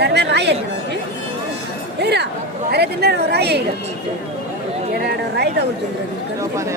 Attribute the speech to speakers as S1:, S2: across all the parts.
S1: దాని మీద రాయి ఏరా అరే దీని మీద రాయి ఏరాడ రాయి తగులుతుంది. రాయి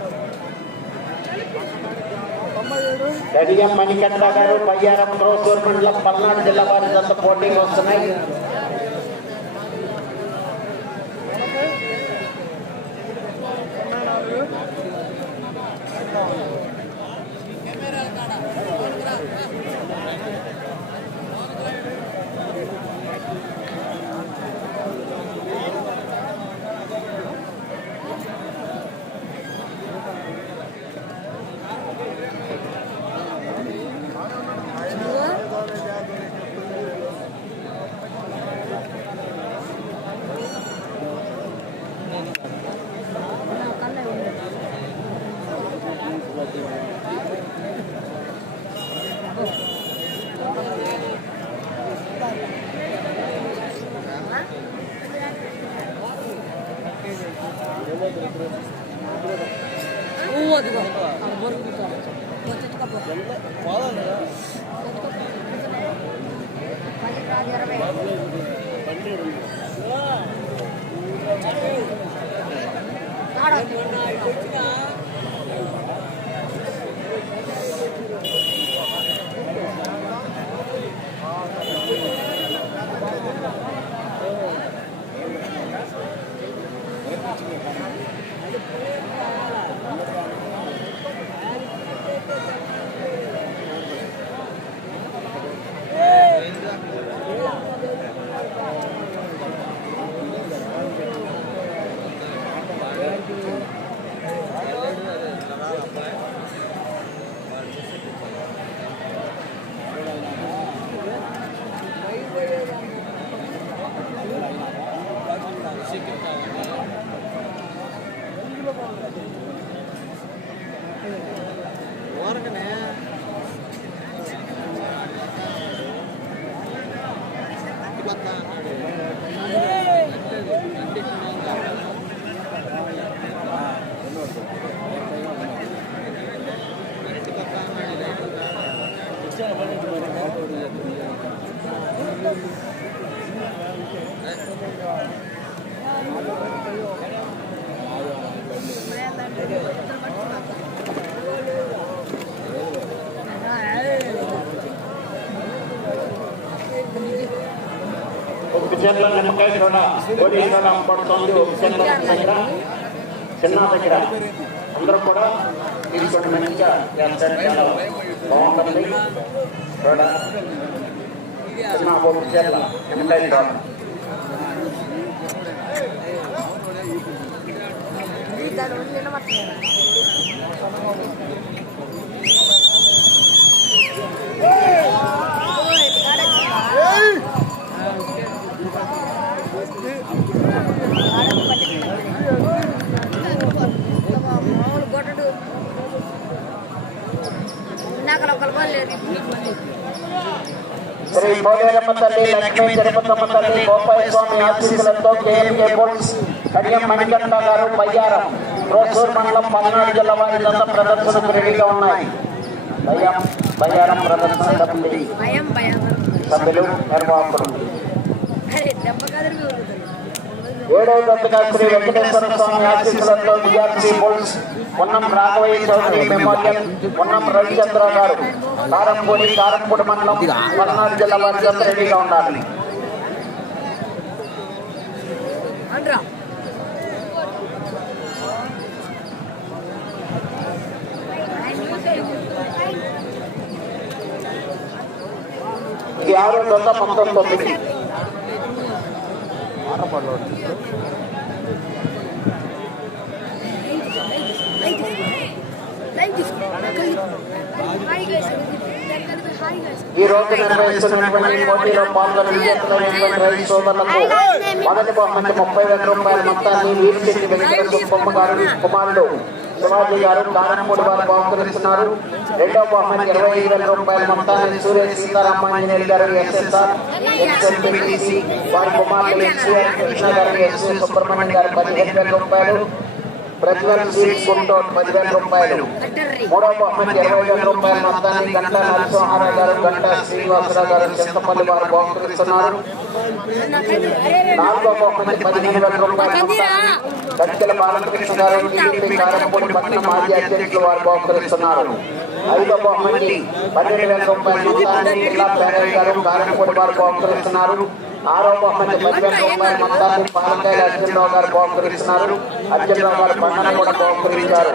S2: దడియం మణికంఠ గారు బయ్యారం క్రోసూర్ మండలం పల్నాడు జిల్లా వారి జత పోటీకి వస్తున్నాయి ఒక చెట్ల నిమ్మకాయ సోడ ఒక చెట్ల దగ్గర చిన్న దగ్గర అందరూ కూడా తీసుకోండి మంచిగా చేస్తారు చాలా బాగుంటుంది చిన్న ఒక చెట్ల నిమ్మకాయ శ్రీ పోలేరమ్మ తల్లి లక్ష్మీ తిరుపతమ్మ తల్లి గోపాల స్వామి ఆశీస్సులతో కేఎంకే పోలీస్ కడియం మణికంఠ గారు బయ్యారం రోసూర్ మండలం పల్నాడు జిల్లా వారి దశ ప్రదర్శనకు రెడీగా ఉన్నాయి. భయం బయ్యారం ప్రదర్శన కమిటీ
S1: భయం భయం
S2: సభ్యులు నిర్వాహకులు ఏడవ దశగా శ్రీ వెంకటేశ్వర స్వామి ఆశీస్సులతో విఆర్సీ బోల్స్ ఉన్నం రాఘవయ్య చౌదరి మెమోరియల్ ఉన్నం రవిచంద్ర గారు కారంపూడి కారంపూడి మండలం పల్నాడు జిల్లా వారి దశ రెడీగా ఉండాలి ఈ ఆరు వందల పంతొమ్మిది తొమ్మిది ఈ రోజు నిర్వహిస్తున్నటువంటి పోటీలో పాల్గొని విజేతలైనటువంటి రైతు సోదరులకు మొదటి బహుమతి ముప్పై వేల రూపాయల మొత్తాన్ని వీరిశెట్టి వెంకట సుబ్బమ్మ గారు కుమారుడు శివాజీ గారు కారణమూడి వారు బహుకరిస్తున్నారు. రెండో బహుమతి ఇరవై ఐదు వేల రూపాయల మొత్తాన్ని సూర్య సీతారామాంజనేయులు గారు ఎస్ఎస్ఆర్ ఎక్స్ఎల్పిసి వారి కుమార్తెలు ఎస్వీఆర్ కృష్ణ గారు ఎస్వీ సుబ్రహ్మణ్యం గారు పదిహేను వేల రూపాయలు. ప్రజ్వల్ సీట్ గుంటూరు పదివేల రూపాయలు.
S1: మూడవ
S2: మూడో బహుమతి ఇరవై వేల రూపాయల మొత్తాన్ని గంట నరసింహారావు గారు గంట శ్రీనివాసరావు గారు చింతపల్లి వారు బహుకరిస్తున్నారు. నాలుగో బహుమతి పదిహేను వేల రూపాయలు మొత్తాన్ని గంటల బాలకృష్ణ గారు టీడీపీ కారంపూడి పట్టణ మాజీ అధ్యక్షులు వారు బహుకరిస్తున్నారు. ఐదో బహుమతి పన్నెండు వేల రూపాయలు మొత్తాన్ని జిల్లా పేరయ్య గారు కారంపూడి వారు బహుకరిస్తున్నారు. ఆరో బహుమతి పదివేల అర్జునరావు గారు బహుకరిస్తున్నారు అర్జునరావు గారు బండన కూడా బహుకరించారు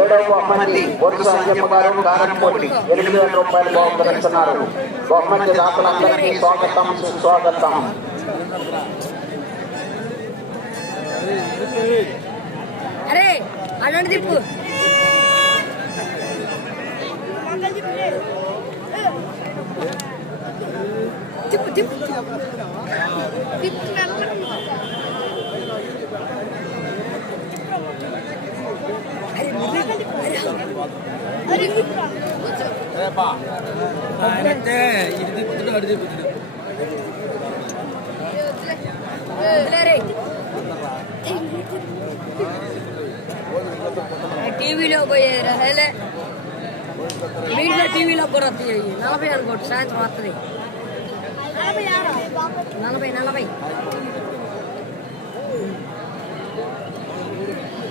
S2: ఏడవ బహుమతి బొరుసు అంజమ్మ గారు కారంపూడి ఎనిమిది వేల రూపాయలు బహుకరిస్తున్నారు బహుమతి దాతలందరికీ స్వాగతం సుస్వాగతం.
S1: అరే అలాంటి తిప్పు తిప్పు తిప్పు
S3: ఆయనంటే ఇది తిప్పుతున్నాడు అడి తిప్పుతున్నాడు
S1: వదిలేరే. టీవీలో పోయేది హేలే మీ ఇంట్లో టీవీలో కూడా వస్తాయి నలభై అనుకోండి సాయంత్రం వస్తుంది నలభై నలభై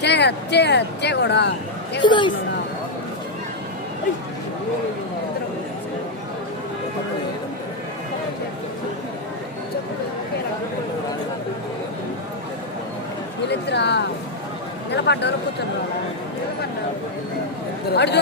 S1: చే చే చే కూడా. వీళ్ళిద్దరా నిలబడ్డారు కూర్చున్నారు అడుగు.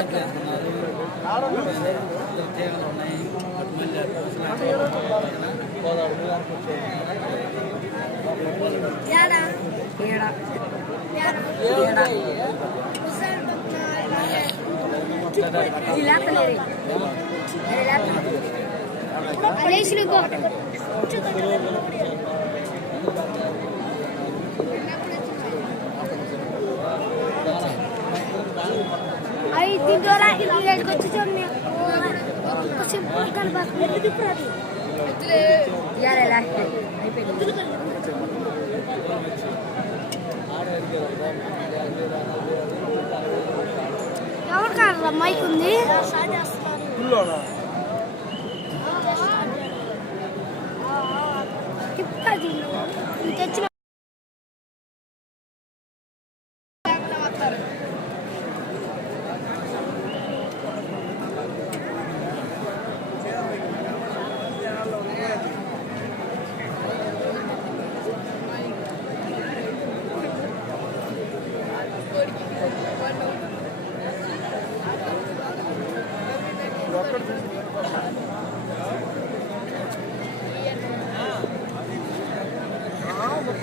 S3: Ay, di dolar ini guys, kau cuci mie. Kau sih bukan bakmi,
S1: itu berarti. ఇది లేపలేదు ఇది లేపలేదు
S4: ఐదు దూర ఇక్కడికి వచ్చి చూడండి సింపుల్ కనబడుతుంది
S1: ఇవాళ లాస్ట్ అయిపోయింది
S4: ఎవరు కాదు మైక్ ఉంది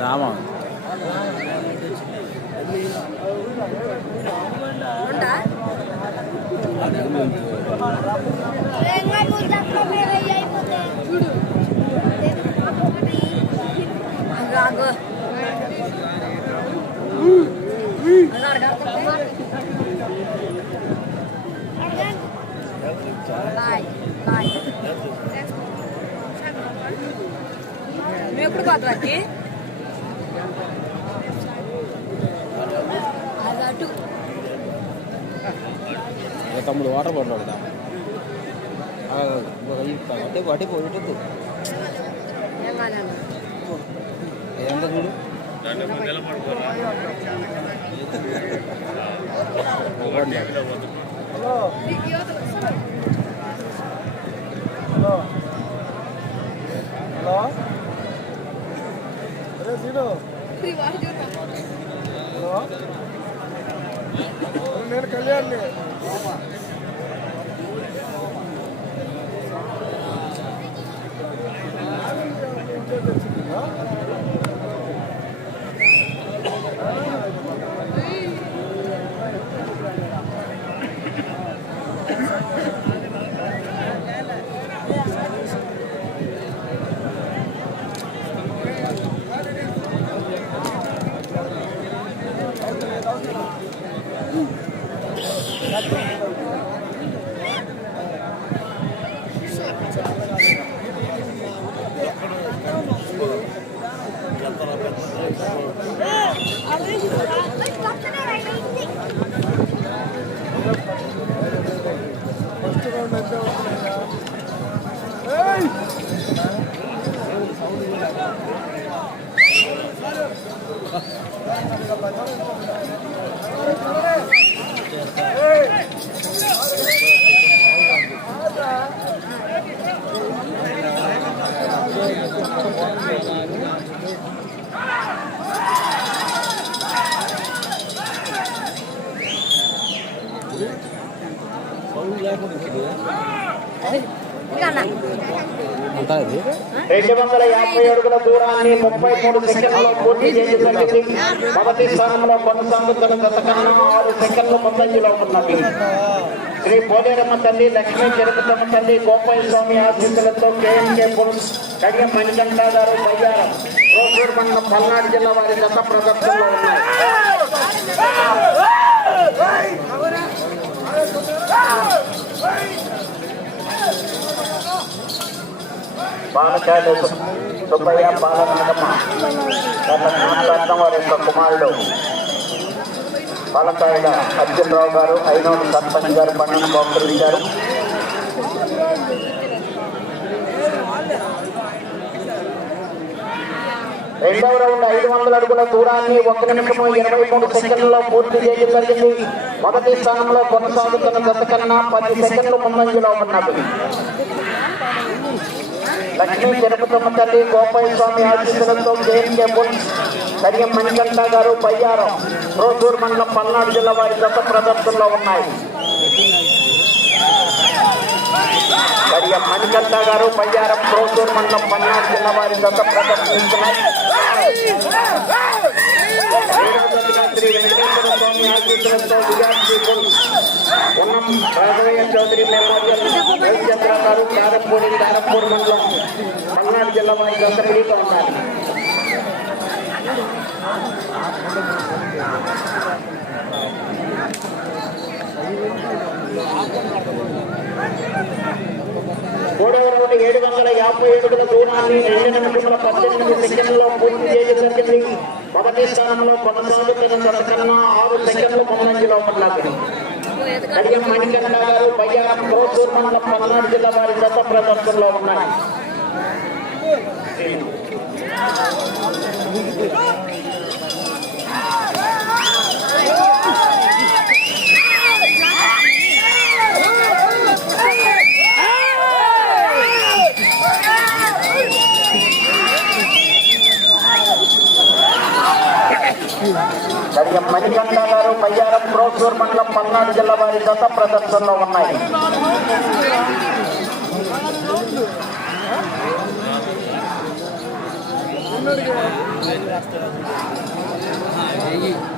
S3: రామా
S1: ఉందా
S4: Ada
S1: tuh. Kita mau luar, mau luar. అంటే
S3: వాటి పోయేటద్దు
S1: ఏం కాదన్న
S3: ఎంత హలో
S5: నేను కళ్యాణ్ రెండు
S2: వందల యాభై అడుగుల దూరాన్ని ముప్పై మూడు సెకండ్లలో పూర్తి చేసినటువంటి మొదటి స్థానంలో కొనసాగుతున్న గత కన్నా ఆరు సెకండ్లు ముందంజలో ఉన్నది శ్రీ పోలేరమ్మ తల్లి లక్ష్మీ జరుగుతమ్మ తల్లి గోపాల స్వామి ఆశీస్సులతో కేఎంకే పుల్స్ కడియం మణికంఠ గారు బయ్యారం రోసూరు మండలం పల్నాడు జిల్లా వారి గత ప్రదర్శనలో ఉన్నాయి బాలచాడు సుబ్బయ్య బాలనాగమ్మ గత జ్ఞాపకార్థం వారి యొక్క కుమారుడు. బాలకాయల అర్జునరావు గారు ఐనోడు సర్పంచ్ గారు పన్నును ఇచ్చారు. రెండవ రౌండ్ ఐదు వందల అడుగుల దూరాన్ని ఒక నిమిషము ఇరవై మూడు సెకండ్లలో పూర్తి చేయడం జరిగింది. మొదటి స్థానంలో కొనసాగుతున్న గత కన్నా పది సెకండ్లు ముందంజలో ఉన్నది. లక్ష్మీ తిరుపతమ్మ తల్లి గోపాల స్వామి ఆశీస్సులతో కేఎంకే బుల్స్ కరియం మణికంఠ గారు బయ్యారం రోజూర్ మండలం పల్నాడు జిల్లా వారి గత ప్రదర్శనలో ఉన్నాయి. కరియం మణికంఠ గారు బయ్యారం రోజూర్ మండలం పల్నాడు జిల్లా వారి గత ప్రదర్శిస్తున్నాయి ఉన్నం రాఘవయ్య చౌదరి మెమోరియల్ రవిచంద్ర గారు కారంపూడి కారంపూడి మండలం పల్నాడు జిల్లా వారికి అందరూ ఉన్నారు మూడవ నుండి ఏడు వందల యాభై దూరాన్ని రెండు నిమిషముల పద్దెనిమిది పూర్తి చేయడం జరిగింది మొదటి స్థానంలో కొనసాగుతున్న తనకన్నా ఆరు సెకండ్లు ముందంజలో ఉన్నది కడియం మణికంఠ గారు బయ్యారం మండలం పల్నాడు జిల్లా వారి గత ప్రదర్శనలో ఉన్నాయి. కడియం మణికంఠ గారు బయ్యారం ప్రోసూర్ మండలం పల్నాడు జిల్లా వారి గత ప్రదర్శనలో ఉన్నాయి Thank you.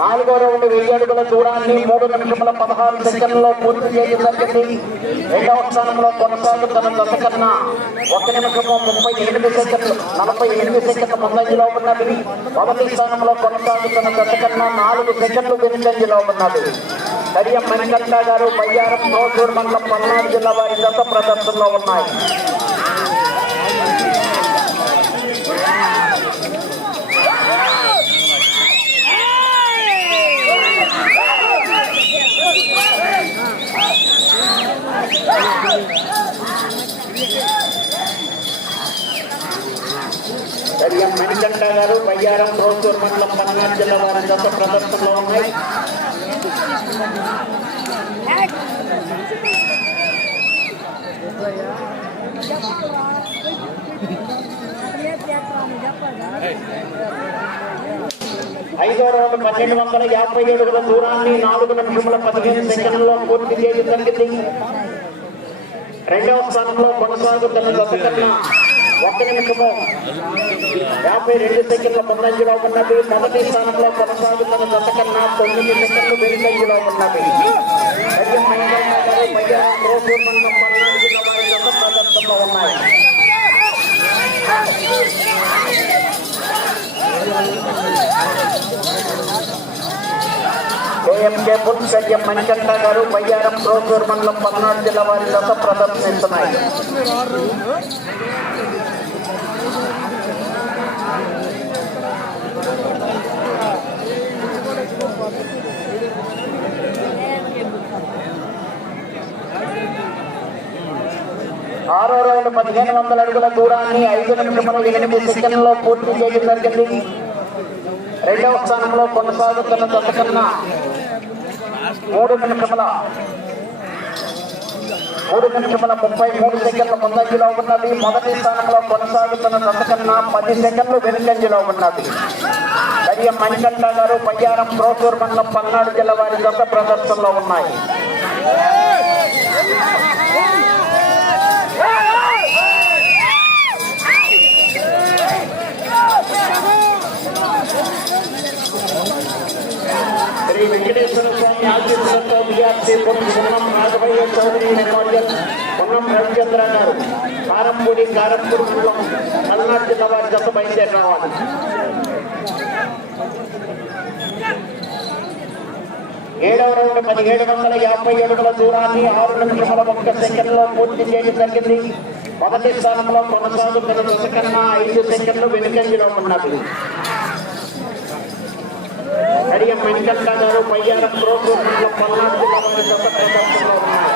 S2: నాలుగో రౌండ్ వెయ్యి అడుగుల దూరాన్ని మూడు నిమిషముల పదహారు సెకండ్లో పూర్తి చేయడం జరిగింది. రెండవ స్థానంలో కొనసాగుతున్న దశ కన్నా ఒక నిమిషము ముప్పై ఎనిమిది సెకండ్లు నలభై ఎనిమిది సెకండ్ల ముందంజలో ఉన్నది. మొదటి స్థానంలో కొనసాగుతున్న దశ కన్నా నాలుగు సెకండ్లు వెనుకంజలో ఉన్నది. కడియం మణికంట గారు బయ్యారం నోసూరు మండలం పల్నాడు జిల్లా వారి దశ ప్రదర్శనలో ఉన్నాయి. ఎం మణికంఠ గారు బయ్యారం నోసూరు మండలం పల్నాడు జిల్లా వారి గత ప్రదర్శనలో ఉన్నాయి. ఐదో రౌండ్ పన్నెండు వందల యాభై ఏడుగుల దూరాన్ని నాలుగు నిమిషముల పదిహేను సెకండ్లో పూర్తి చేయడం జరిగింది రెండవ స్థానంలో కొనసాగుతున్న దశ కన్నా ఒక్క నిమిషము. యాభై రెండు సెకండ్ల ముందంజలో ఉన్నది. మొదటి స్థానంలో కొనసాగుతున్న దశ కన్నా తొమ్మిది సెకండ్లు వెనుకంజలో ఉన్నది. ప్రదర్శనలో ఉన్నాయి. ఏఎంకే బుల్ సత్యం మణికంఠ గారు బయ్యారం ప్రోసూర్ మండలం పల్నాడు జిల్లా వారి దశ ప్రదర్శిస్తున్నాయి ఆరో రౌండ్ పదిహేను వందల అడుగుల దూరాన్ని ఐదు నిమిషముల ఎనిమిది సెకండ్లో పూర్తి చేయడం జరిగింది. రెండవ స్థానంలో కొనసాగుతున్న దశకన్నా మూడు నిమిషముల మూడు నిమిషముల ముప్పై మూడు సెకండ్ల ముందంజలో ఉన్నది. మొదటి స్థానంలో కొనసాగుతున్న దశ పది సెకండ్లు వెనుకంజలో ఉన్నది. కడియం మణికంఠ గారు బయ్యారం ప్రోసూర్ మండలం పల్నాడు జిల్లా వారి దశ ప్రదర్శనలో ఉన్నాయి. విద్యార్థి పొన్నం నాగభయ్య చౌదరి మెమోరియల్ పొన్నం రవిచంద్ర గారు కారంపూడి కారంపూడి మండలం పల్నాడు జిల్లా వారి జత బయలుదేరి రావాలి ఏడవ రౌండ్ పదిహేడు వందల యాభై అడుగుల దూరాన్ని ఆరు నిమిషముల ఒక్క సెకండ్లో పూర్తి చేయడం జరిగింది. మొదటి స్థానంలో కొనసాగుతున్న దశ కన్నా ఐదు సెకండ్లు వెనుకంజలో ఉన్నది. కడియం మణికంఠ గారు పయ్యారం ప్రోటూర్ పల్నాడు జిల్లా వారి జత ప్రదర్శనలో ఉన్నారు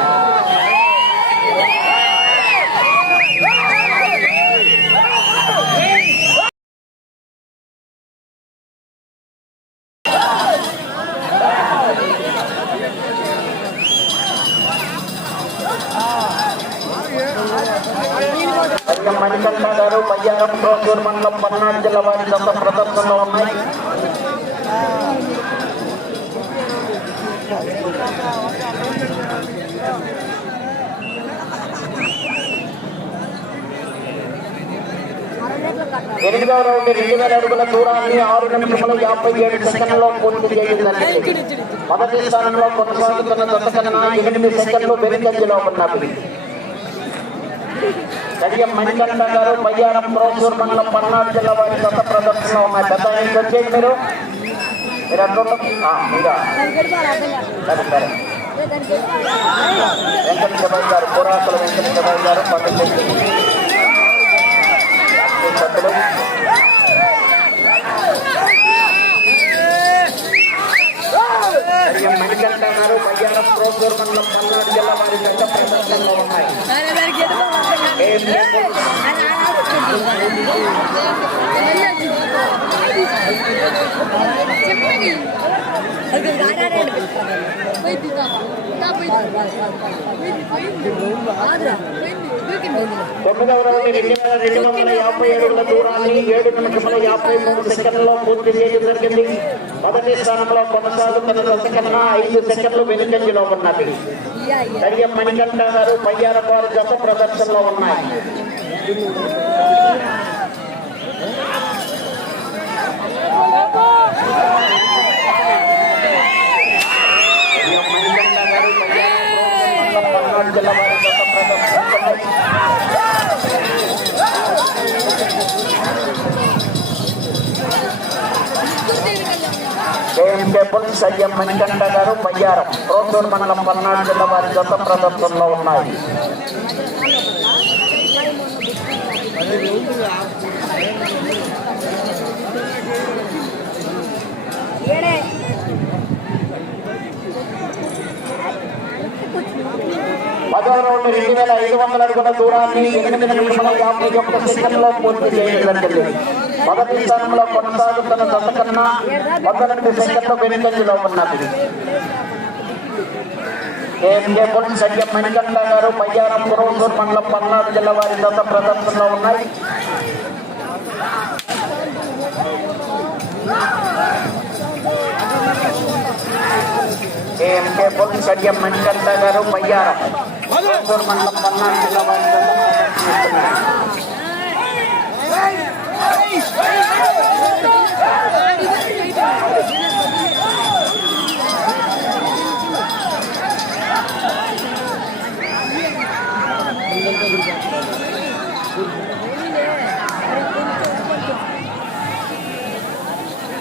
S2: కడియం మణికంఠ గారు పయ్యారం ప్రోటూర్ మండలం పల్నాడు జిల్లా వారి జత ప్రదర్శనలో ఉన్నాయి ఎనిమిదవ రౌండ్ వేల అడుగుల దూరాన్ని ఆరు నిమిషముల యాభై ఏడు సెకండ్లలో పూర్తి చేయడం జరిగింది మొదటి స్థానంలో కొనసాగుతున్న దశ కన్నా ఎనిమిది సెకండ్లు వెనుకంజలో ఉన్నవి. కడియం మణికంఠ గారు బయ్యారం ప్రోసూర్ మండలం పల్నాడు జిల్లా వారి గత ప్రదర్శనలో ఉన్నాయి. పెద్ద ఆయనకి వచ్చేది మీరు. మీరు సరే సరే. వెంకట శివయ్య గారు పురాతల వెంకట శివయ్య గారు పండుగ సభ్యులు కడియం మణికంఠ మండలం పల్నాడు జిల్లా వారి గత ప్రదర్శనలో ఉన్నాయి. తొమ్మిదవ రౌండ్ రెండు వేల రెండు వందల యాభై అడుగుల దూరాన్ని ఏడు నిమిషముల యాభై మూడు సెకండ్లలో పూర్తి చేయడం జరిగింది. మొదటి స్థానంలో కొనసాగుతున్న దశ కన్నా ఐదు సెకండ్లు వెనుకంజలో ఉన్నది. కడియం మణికంఠ గారు పయ్యారపాడు జత ప్రదర్శనలో ఉన్నాయి. కేఎంకే మణికంఠ గారు బయ్యారం రోడ్డూరు మండలం పల్నాడు జిల్లా వారి జత ప్రదర్శనలో ఉన్నాయి. పదో రౌండ్ రెండు వేల ఐదు వందల అడుగుల దూరాన్ని ఎనిమిది నిమిషాల యాభై ఒక్క సెకండ్లో పూర్తి చేయడం జరిగింది. మొదటి స్థానంలో కొనసాగుతున్న దశ కన్నా పద్దెనిమిది సెకండ్లు వెనుకంజలో ఉన్నది. కేఎంకే పొలిస్ సైన్యం మణికంఠ గారు బయ్యారం పురవసూరు మండలం పల్నాడు జిల్లా వారి దశ ప్రదర్శనలో ఉన్నాయి. ఏఎంకే పొలం సైన్యం మణికంఠ గారు బయ్యారం పురవసూరు మండలం పల్నాడు జిల్లా వారి దశ ప్రదర్శిస్తున్నారు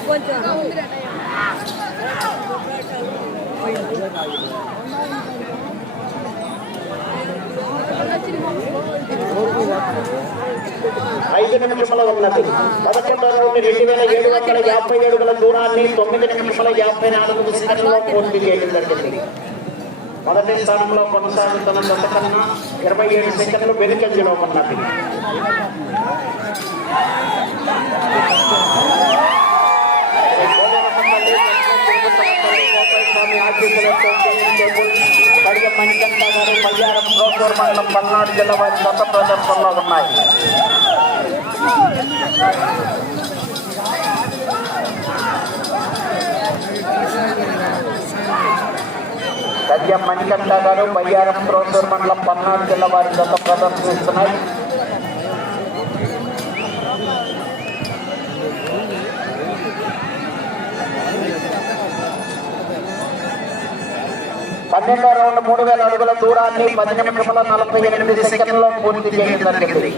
S1: కొంచెం
S2: ఐదు నిమిషముల ఉన్నది. పదకొండవ రౌండ్ రెండు వేల ఏడు వందల యాభై ఏడుగుల దూరాన్ని తొమ్మిది నిమిషముల యాభై నాలుగు సెకండ్లో పూర్తి చేయడం జరిగింది. మొదటి స్థానంలో కొనసాగుతున్న దశ కన్నా ఇరవై ఏడు సెకండ్లు వెనుకంజలో ఉన్నది. కడిగ మణికంఠ గారు మయ్యారం ప్రోటూరు మండలం పల్నాడు జిల్లా వారి గత ప్రదర్శనలో ఉన్నాయి. సత్యం మణికంఠ గారు బయ్యారం ప్రోటూరు మండలం పల్నాడు జిల్లా వారి జత ప్రదర్శిస్తున్నాయి. పన్నెండో రౌండ్ మూడు వేల అడుగుల దూరాన్ని పది నిమిషముల నలభై ఎనిమిది సెకండ్లో పూర్తి చేయడం జరిగింది.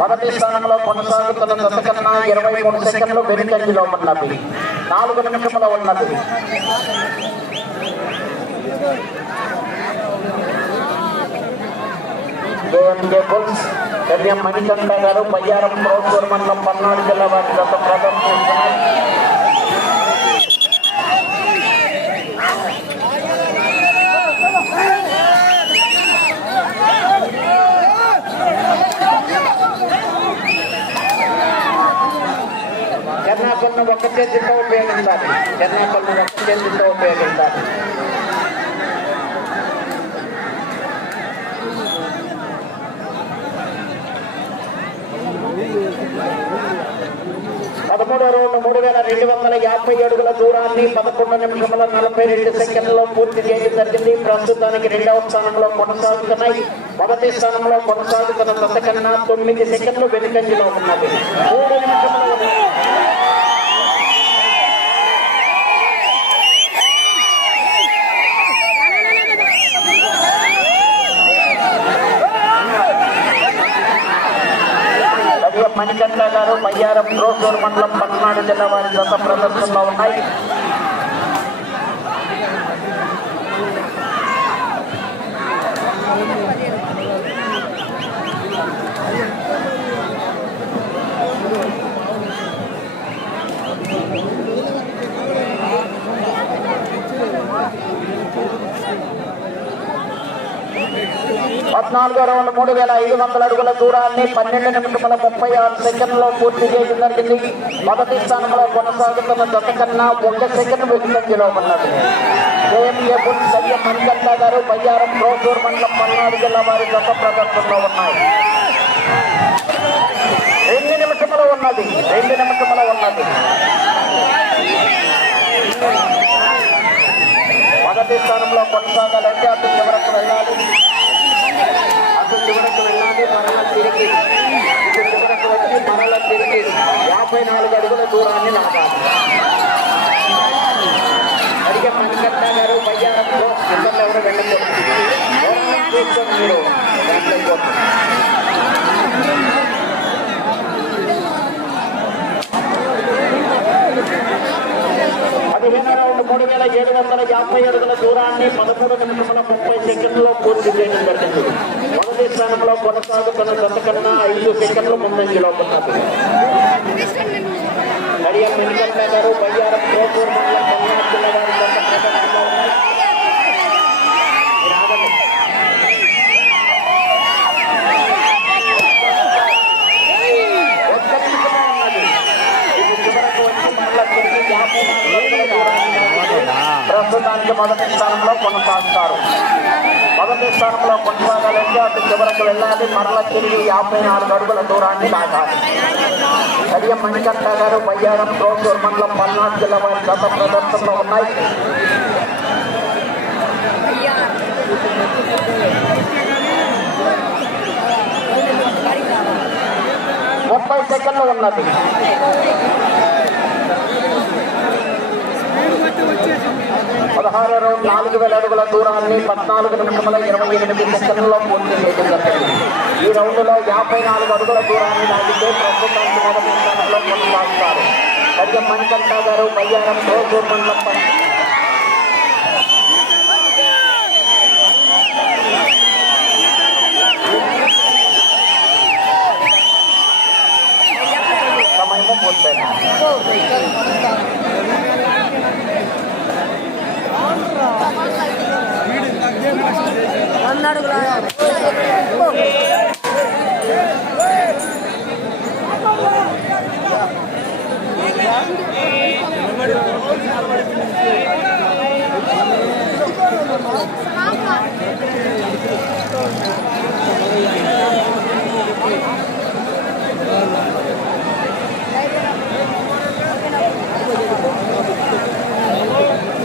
S2: మొదటి స్థానంలో కొనసాగుతున్న దశ కన్నా ఇరవై మూడు సెకండ్లు వెనుకంజలో ఉన్నది నాలుగు నిమిషముల ఉన్నది కేఎంకే బుల్స్ కన్యం మణికంఠ గారు బయ్యారం ప్రోత్సూరు మండలం పల్నాడు జిల్లా వారి గత ప్రదర్శిస్తున్నారు చెన్నాపల్లిని ఒక్క చేతితో ఉపయోగించాలి. చెన్నాపల్లిని ఒక్క చేతితో ఉపయోగించాలి. పదమూడో రౌండ్ మూడు వేల రెండు వందల యాభై అడుగుల దూరాన్ని పదకొండు నిమిషముల నలభై రెండు సెకండ్లలో పూర్తి చేయడం జరిగింది. ప్రస్తుతానికి రెండవ స్థానంలో కొనసాగుతున్నాయి. మొదటి స్థానంలో కొనసాగుతున్న దశ కన్నా తొమ్మిది సెకండ్లు వెనుకంజలో ఉన్నది. మూడు నిమిషముల ఉన్నది. కడియ మణికంఠ గారు బయ్యారం రోడ్డూరు మండలం పల్నాడు జిల్లా వారి గత ప్రదర్శనలో ఉన్నాయి Thank you. పద్నాలుగో రౌండ్ మూడు వేల ఐదు వందల అడుగుల దూరాన్ని పన్నెండు నిమిషముల ముప్పై ఆరు సెకండ్లో పూర్తి చేయడం జరిగింది. మొదటి స్థానంలో కొనసాగుతున్న దశ కన్నా ఒక సెకండ్ వెనుకంజలో ఉన్నది. కేఎంఏ బుల్ సయ్యం గారు బయ్యారం రోజూర్ మండలం పల్నాడు జిల్లా వారి గత ప్రదర్శనలో ఉన్నాయి. రెండు నిమిషముల ఉన్నది. రెండు నిమిషముల ఉన్నది. మొదటి స్థానంలో కొనసాగాలంటే అటు చివరకు వెళ్ళాలి. అటు చివరకు వెళ్ళాలి మరల తిరిగి ఇటు చివరకు వచ్చి మరల తిరిగి యాభై నాలుగు అడుగుల దూరాన్ని లాగాలి అడిగే మణికట్ట గారు బయ్యారంలో ఇద్దరు ఎవరు వెళ్ళకూడదు ఎవరన్నా కూర్చొని మీరు దాంట్లో పదిహేను రౌండ్ మూడు వేల ఏడు వందల యాభై అడుగుల దూరాన్ని పదమూడు నిమిషముల ముప్పై సెకండ్లో పూర్తి చేయడం జరిగింది. మొదటి స్థానంలో కొనసాగుతున్న గత కన్నా ఐదు సెకండ్లు ముందంజలో ఉన్నది కడియం వెనుకట్ల గారు బయ్యారం కోటూరు మండలం పల్నాడు జిల్లా వారి గత ప్రదర్శనలో ఉన్నాయి. మీరు ఆగండి. ఒక్క నిమిషమే ఉన్నది. ఇది చివరకు వచ్చి మరలా తిరిగి యాభై నాలుగు అడుగుల దూరాన్ని లాగి ప్రస్తుతానికి మొదటి స్థానంలో కొనసాగుతారు. మొదటి స్థానంలో కొనసాగాలంటే అటు చివరకు వెళ్ళాలి మరల తిరిగి యాభై నాలుగు అడుగుల దూరాన్ని దాటాలి. కడియం మణికట్ట గారు బయ్యారం ప్రోసూర్ మండలం పల్నాడు జిల్లా వారి గత ప్రదర్శనలో ఉన్నాయి. ముప్పై సెకండ్లు ఉన్నది. పదహారు రౌండ్ నాలుగు వేల అడుగుల దూరాన్ని పద్నాలుగు నిమిషముల ఇరవై ఎనిమిది సెకండ్లో పూర్తి చేయడం జరిగింది. ఈ రౌండ్లో యాభై నాలుగు అడుగుల దూరాన్ని దాటితే ప్రస్తుతానికి మొదటి స్థానంలో కొనసాగుతారు కడియం మణికంఠ గారు బయ్యారం ప్రోసూర్ మండలం ప- సమయము పూర్తయింది
S1: వంద అడుగుల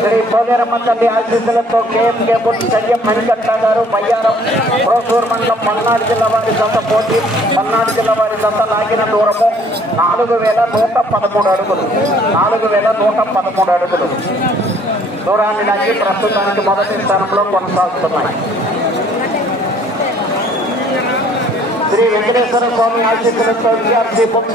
S2: శ్రీ పోలేరమ్మ తల్లి ఆశీస్సులతో కేఎంకే బుట్ సయ్యం మణికట్ట గారు బయ్యారం ప్రోసూర్ మండలం పల్నాడు జిల్లా వారి జత పోటీ పల్నాడు జిల్లా వారి జత లాగిన దూరము నాలుగు వేల నూట పదమూడు అడుగులు. నాలుగు వేల నూట పదమూడు అడుగులు. దూరాన్ని లాగి ప్రస్తుతానికి మొదటి స్థానంలో కొనసాగుతున్నాయి. శ్రీ వెంకటేశ్వర స్వామి ఆశీస్సులతో బుక్